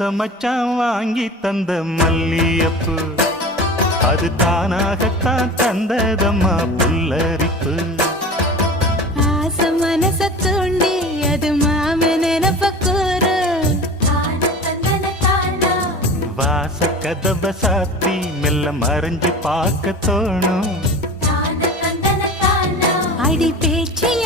ஆசமச்சான் வாங்கி தந்த மல்லியப்பு அது தானாகத்தான் தந்ததம்மா புல்லரிப்பு. ஆச மனச தூண்டி அது மாம நினப்பக்கூறு வாச கதவ சாத்தி மெல்ல மறைஞ்சு பார்க்க தோணும். அடி பேச்சிய